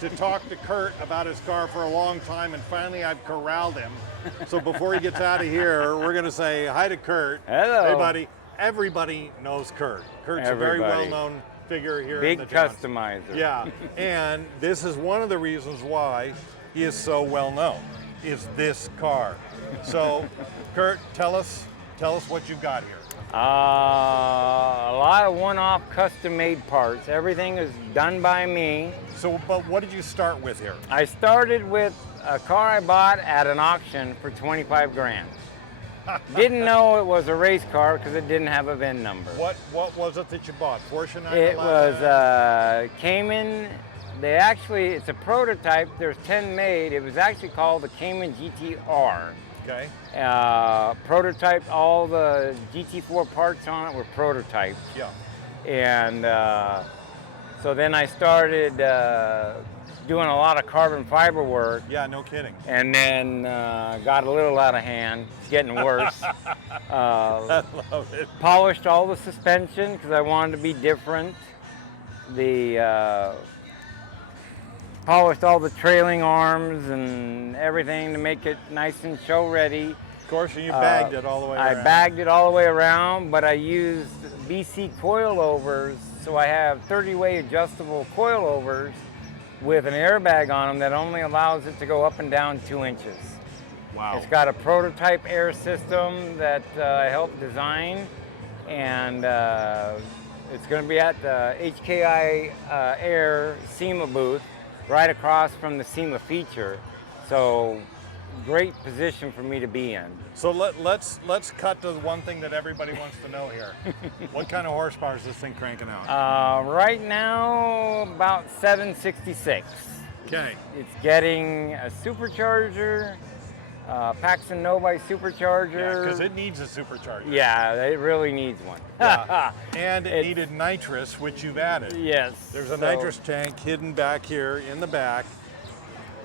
to talk to Kurt about his car for a long time, and finally I've corralled him. So before he gets out of here, we're going to say hi to Kurt. Hello. Hey, buddy. Everybody knows Kurt. Kurt's a very well-known figure here in the Big town. customizer. Yeah, and this is one of the reasons why he is so well known, is this car. So, Kurt, tell us what you've got here. A lot of one-off custom-made parts. Everything is done by me. So, but what did you start with here? I started with a car I bought at an auction for 25 grand. Didn't know it was a race car because it didn't have a VIN number. What was it that you bought? Porsche 911? It was Cayman. It's a prototype. There's 10 made. It was actually called the Cayman GTR. Okay. Prototyped, all the GT4 parts on it were prototyped. Yeah. And so then I started doing a lot of carbon fiber work. Yeah, no kidding. And then got a little out of hand. It's getting worse. I love it. Polished all the suspension because I wanted to be different. Polished all the trailing arms and everything to make it nice and show ready. Of course, and you bagged it all the way around. I bagged it all the way around, but I used BC coilovers, so I have 30-way adjustable coilovers with an airbag on them that only allows it to go up and down 2 inches. Wow. It's got a prototype air system that I helped design, and it's going to be at the HKI Air SEMA booth, right across from the SEMA feature. So great position for me to be in. So let's cut to the one thing that everybody wants to know here. What kind of horsepower is this thing cranking out? Right now, about 766. Okay. It's getting a supercharger, Paxton Novi supercharger. Yeah, because it needs a supercharger. Yeah, it really needs one. Yeah. And it needed nitrous, which you've added. Yes. There's a nitrous tank hidden back here in the back.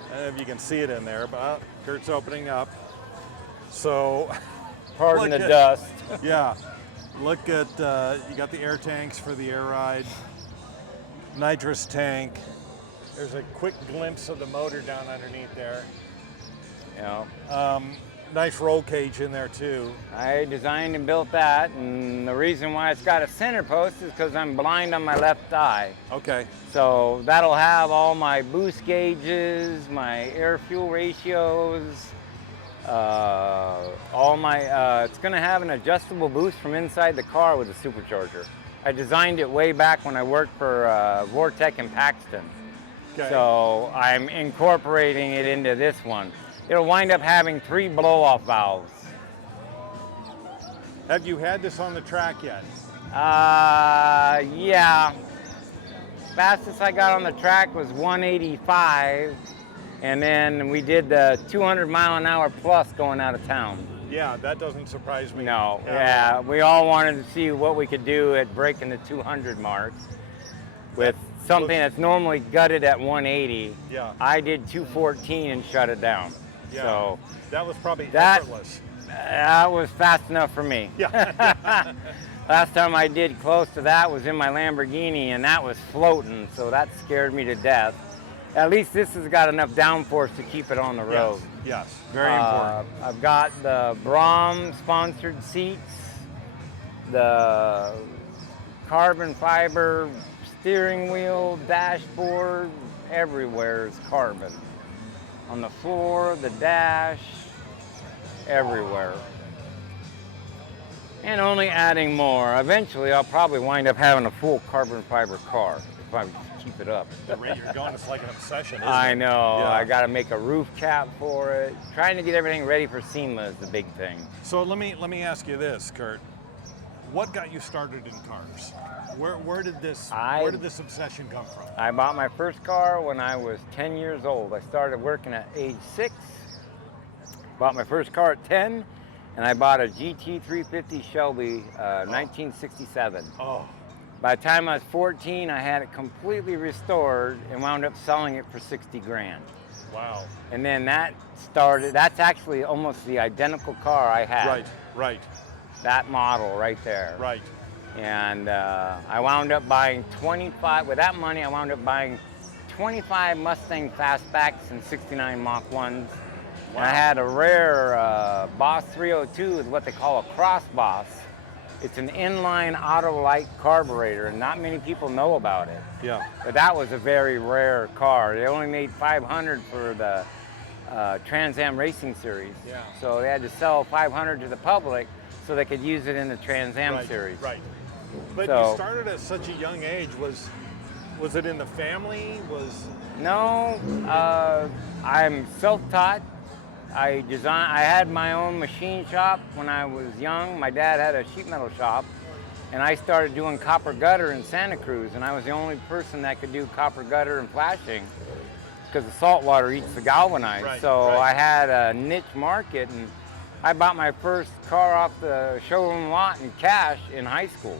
I don't know if you can see it in there, but Kurt's opening up. So, pardon the dust. Yeah. Look at, you got the air tanks for the air ride, nitrous tank. There's a quick glimpse of the motor down underneath there. Yeah. Nice roll cage in there too. I designed and built that, and the reason why it's got a center post is because I'm blind on my left eye. Okay. So that'll have all my boost gauges, my air-fuel ratios, all my, it's gonna have an adjustable boost from inside the car with a supercharger. I designed it way back when I worked for Vortec in Paxton. Okay. So I'm incorporating it into this one. It'll wind up having 3 blow-off valves. Have you had this on the track yet? Yeah. Fastest I got on the track was 185, and then we did the 200 mile an hour plus going out of town. Yeah, that doesn't surprise me. No, yeah, we all wanted to see what we could do at breaking the 200 mark with something that's normally gutted at 180. Yeah. I did 214 and shut it down. Yeah. So that was probably effortless. That was fast enough for me. Yeah. Last time I did close to that was in my Lamborghini, and that was floating, so that scared me to death. At least this has got enough downforce to keep it on the road. Yes, very important. I've got the Brahm sponsored seats, the carbon fiber steering wheel, dashboard, everywhere is carbon. On the floor, the dash, everywhere. And only adding more. Eventually, I'll probably wind up having a full carbon fiber car if I keep it up. The rate you're going is like an obsession, isn't I it? know. Yeah. I got to make a roof cap for it. Trying to get everything ready for SEMA is the big thing. So let me ask you this, Kurt. What got you started in cars? Where did this obsession come from? I bought my first car when I was 10 years old. I started working at age 6. Bought my first car at 10, and I bought a GT350 Shelby 1967. Oh. By the time I was 14, I had it completely restored and wound up selling it for 60 grand. Wow. And then that's actually almost the identical car I had. Right. That model right there. Right. And I wound up buying 25, with that money I wound up buying 25 Mustang Fastbacks and 69 Mach 1s. And I had a rare Boss 302 is what they call a cross Boss. It's an inline Autolite carburetor, and not many people know about it. Yeah. But that was a very rare car. They only made 500 for the Trans Am Racing Series. Yeah. So they had to sell 500 to the public so they could use it in the Trans Am Right, Series. right. But So- you started at such a young age. Was it in the family? No, I'm self-taught. I had my own machine shop when I was young. My dad had a sheet metal shop, and I started doing copper gutter in Santa Cruz, and I was the only person that could do copper gutter and flashing because the salt water eats the galvanized. Right, so right. I had a niche market, and I bought my first car off the showroom lot in cash in high school.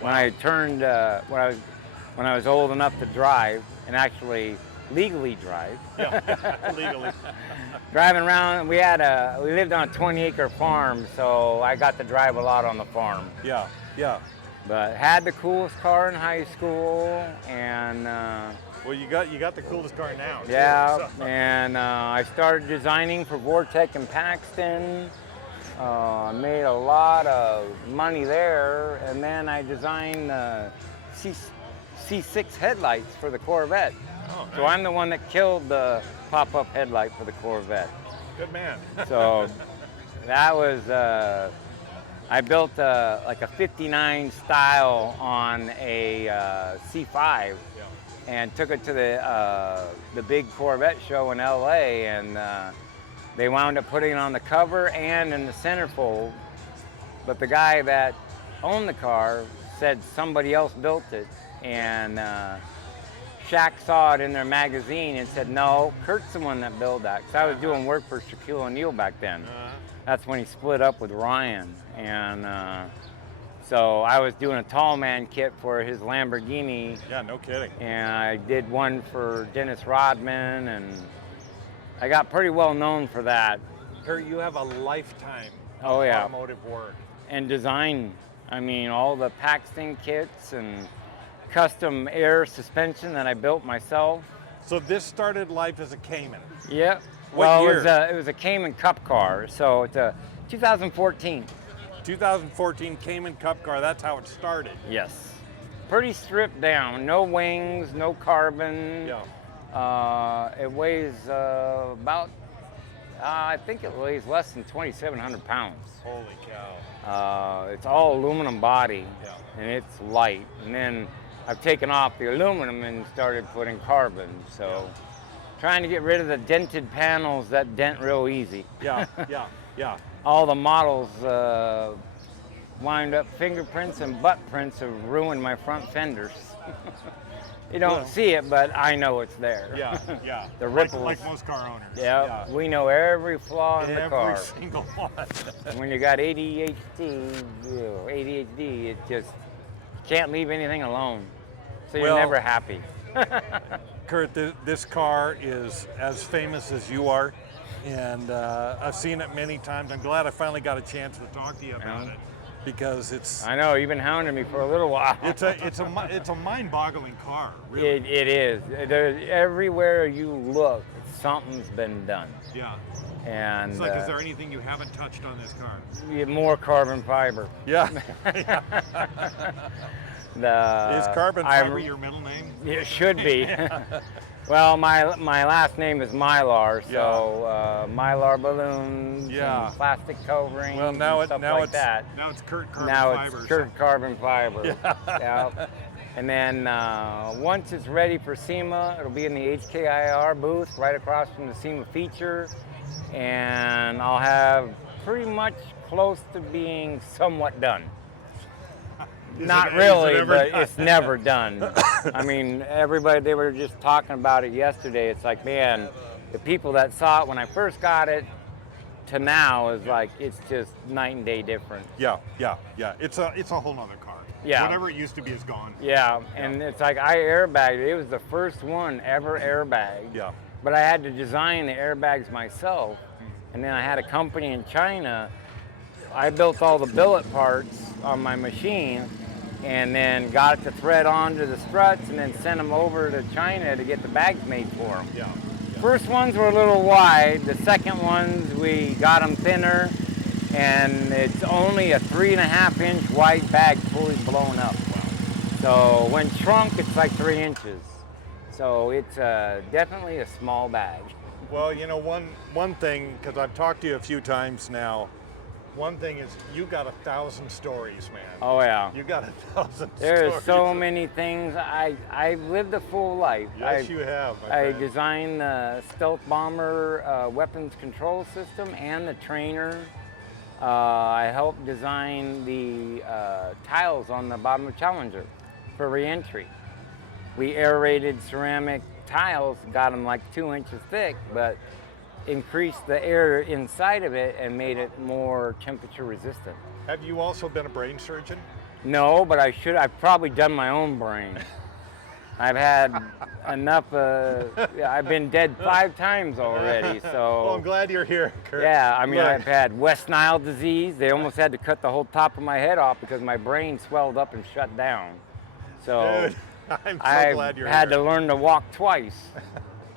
When I turned, when I was old enough to drive and actually legally drive. Yeah, legally. Driving around, we lived on a 20-acre farm, so I got to drive a lot on the farm. Yeah, yeah. But had the coolest car in high school, and Well, you got the coolest car now. Too, yeah, so. and I started designing for Vortec and Paxton. I made a lot of money there, and then I designed C6 headlights for the Corvette. Oh, So nice. I'm the one that killed the pop-up headlight for the Corvette. Good man. So that was, I built like a 59 style on a C5 Yeah. and took it to the big Corvette show in LA, and they wound up putting it on the cover and in the centerfold. But the guy that owned the car said somebody else built it, and Shaq saw it in their magazine and said, no, Kurt's the one that built that. Because I was doing work for Shaquille O'Neal back then. That's when he split up with Ryan. And so I was doing a tall man kit for his Lamborghini. Yeah, no kidding. And I did one for Dennis Rodman. And I got pretty well known for that. Kurt, you have a lifetime Oh, of yeah. automotive work. And design. I mean, all the Paxton kits and custom air suspension that I built myself. So this started life as a Cayman. Yep. What Well, year? it was a Cayman Cup Car, so it's a 2014. 2014 Cayman Cup Car, that's how it started. Yes. Pretty stripped down, no wings, no carbon. Yeah. It weighs about, I think it weighs less than 2,700 pounds. Holy cow. It's all aluminum body, Yeah. and it's light. And then I've taken off the aluminum and started putting carbon. So trying to get rid of the dented panels that dent real easy. Yeah, yeah, yeah. All the models wind up fingerprints and butt prints have ruined my front fenders. You don't Well- see it, but I know it's there. Yeah, yeah. The Like- ripples. Like most car owners. Yeah, we know every flaw in the car. Every single one. When you got ADHD, it just can't leave anything alone. So you're Well- never happy. Kurt, this car is as famous as you are, and I've seen it many times. I'm glad I finally got a chance to talk to you about Yeah. it, because it's I know, you've been hounding me for a little while. it's a mind-boggling car, really. It is. Everywhere you look, something's been done. Yeah. And It's like, is there anything you haven't touched on this car? you get more carbon fiber. Yeah. Is Is carbon fiber your middle name? It should be. Well, my last name is Mylar, so Mylar balloons, Yeah. and plastic coverings, Well, now and stuff now like that. Now it's Kurt Carbon Now Fiber. it's Kurt Carbon Fiber. Yeah. And then once it's ready for SEMA, it'll be in the HKIR booth right across from the SEMA feature, and I'll have pretty much close to being somewhat done. Not really, ever but done? it's never done. I mean, everybody, they were just talking about it yesterday. It's like, man, the people that saw it when I first got it to now is like, it's just night and day different. Yeah, yeah, yeah. It's a whole nother car. Yeah. Whatever it used to be is gone. Yeah, and it's like I airbagged it. It was the first one ever airbagged. Yeah. But I had to design the airbags myself. And then I had a company in China. I built all the billet parts on my machine, and then got it to thread onto the struts, and then sent them over to China to get the bags made for them. Yeah. First ones were a little wide. The second ones, we got them thinner, and it's only a 3.5 inch wide bag fully blown up. Wow. So when shrunk, it's like 3 inches. So it's definitely a small bag. Well, you know, one thing, because I've talked to you a few times now, one thing is you got 1,000 stories, man. Oh yeah. You got 1,000 There stories. are so many things. I've lived a full life. Yes, you have. my I friend. designed the stealth bomber weapons control system and the trainer. I helped design the tiles on the bottom of Challenger for re-entry. We aerated ceramic tiles, got them like 2 inches thick, but increased the air inside of it and made it more temperature resistant. Have you also been a brain surgeon? No, but I've probably done my own brain. I've had enough, I've been dead 5 times already, so. Well, I'm glad you're here, Kurt. Yeah, I mean, Look, I've had West Nile disease. They almost had to cut the whole top of my head off because my brain swelled up and shut down. So Dude, I'm so I glad you're had here. to learn to walk twice.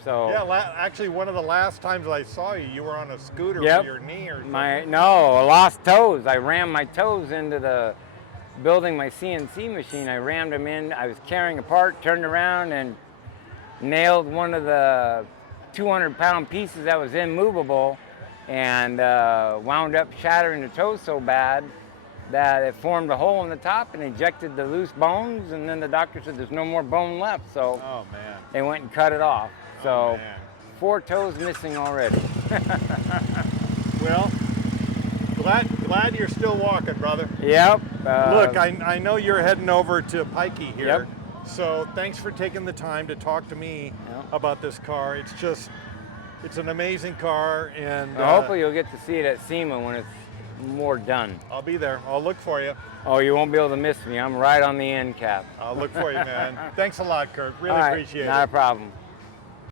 So Yeah, actually, one of the last times I saw you, you were on a scooter Yep. for your knee or something. I lost toes. I rammed my toes into the building my CNC machine. I rammed them in. I was carrying a part, turned around and nailed one of the 200-pound pieces that was immovable, and wound up shattering the toe so bad that it formed a hole in the top and ejected the loose bones, and then the doctor said there's no more bone left, so Oh, man. they went and cut it off. So Oh, man. 4 toes missing already. Well, glad you're still walking, brother. Yep. Look, I know you're heading over to Pikey here. Yep. So thanks for taking the time to talk to me Yep. about this car. It's an amazing car, and Hopefully you'll get to see it at SEMA when it's more done. I'll be there. I'll look for you. Oh, you won't be able to miss me. I'm right on the end cap. I'll look for you, man. Thanks a lot, Kurt. Really All right, appreciate not it. a problem.